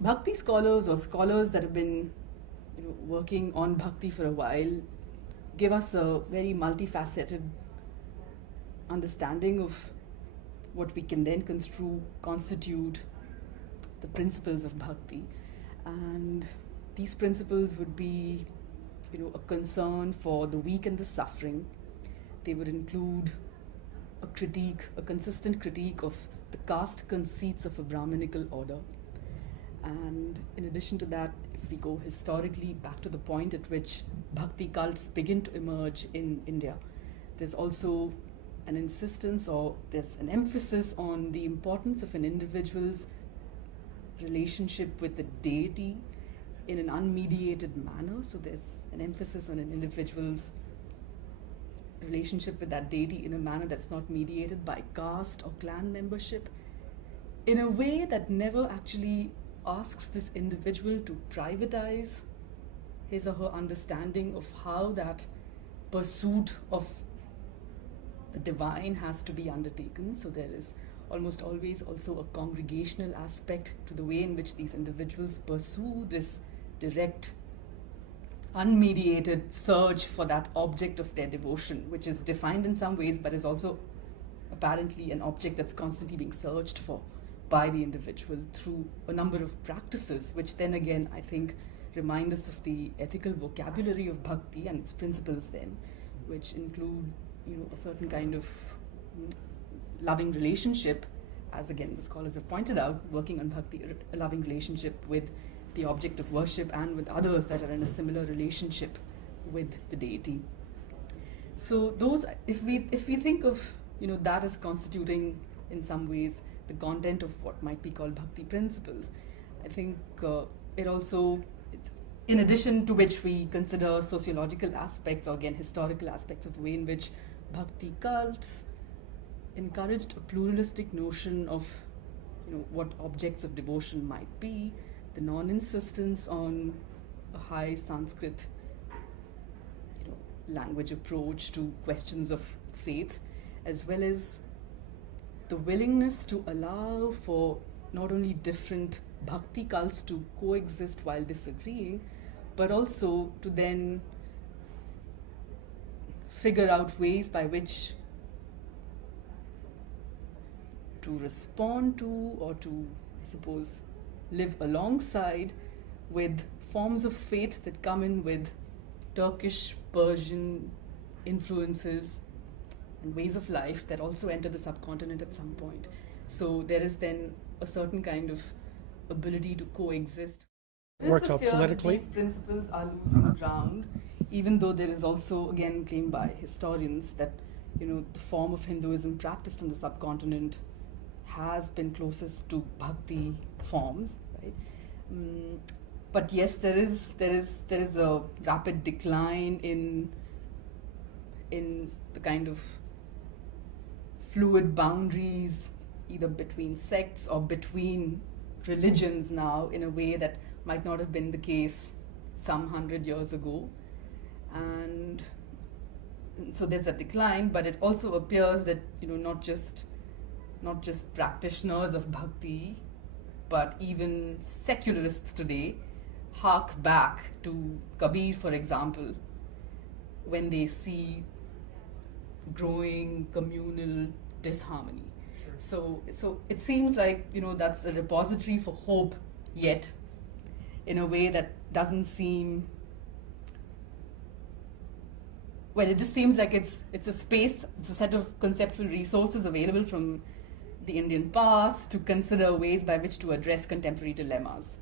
Bhakti scholars or scholars that have been working on Bhakti for a while give us a very multifaceted understanding of what we can then constitute the principles of Bhakti. And these principles would be a concern for the weak and the suffering. They would include a consistent critique of the caste conceits of a Brahminical order. And in addition to that, if we go historically back to the point at which Bhakti cults begin to emerge in India, there's also an insistence, or there's an emphasis on the importance of an individual's relationship with the deity in an unmediated manner. So there's an emphasis on an individual's relationship with that deity in a manner that's not mediated by caste or clan membership, in a way that never actually asks this individual to privatize his or her understanding of how that pursuit of the divine has to be undertaken. So there is almost always also a congregational aspect to the way in which these individuals pursue this direct, unmediated search for that object of their devotion, which is defined in some ways but is also apparently an object that's constantly being searched for by the individual through a number of practices, which then again I think remind us of the ethical vocabulary of Bhakti and its principles then, which include a certain kind of loving relationship, as again the scholars have pointed out, working on Bhakti, a loving relationship with the object of worship and with others that are in a similar relationship with the deity. So those, if we think of that as constituting in some ways the content of what might be called Bhakti principles, I think it also, in addition to which we consider sociological aspects or again historical aspects of the way in which Bhakti cults encouraged a pluralistic notion of what objects of devotion might be, the non-insistence on a high Sanskrit language approach to questions of faith, as well as the willingness to allow for not only different Bhakti cults to coexist while disagreeing, but also to then figure out ways by which to respond to, or to, I suppose, live alongside with forms of faith that come in with Turkish, Persian influences and ways of life that also enter the subcontinent at some point. So there is then a certain kind of ability to coexist. Works out politically. These principles are losing ground, even though there is also, again, claimed by historians that the form of Hinduism practiced in the subcontinent has been closest to Bhakti forms, right? But yes, there is a rapid decline in the kind of fluid boundaries either between sects or between religions now in a way that might not have been the case some 100 years ago. And so there's a decline, but it also appears that not just practitioners of Bhakti, but even secularists today hark back to Kabir, for example, when they see growing communal disharmony. Sure. So it seems like that's a repository for hope, yet in a way that doesn't seem, well, it just seems like it's a space, it's a set of conceptual resources available from the Indian past to consider ways by which to address contemporary dilemmas.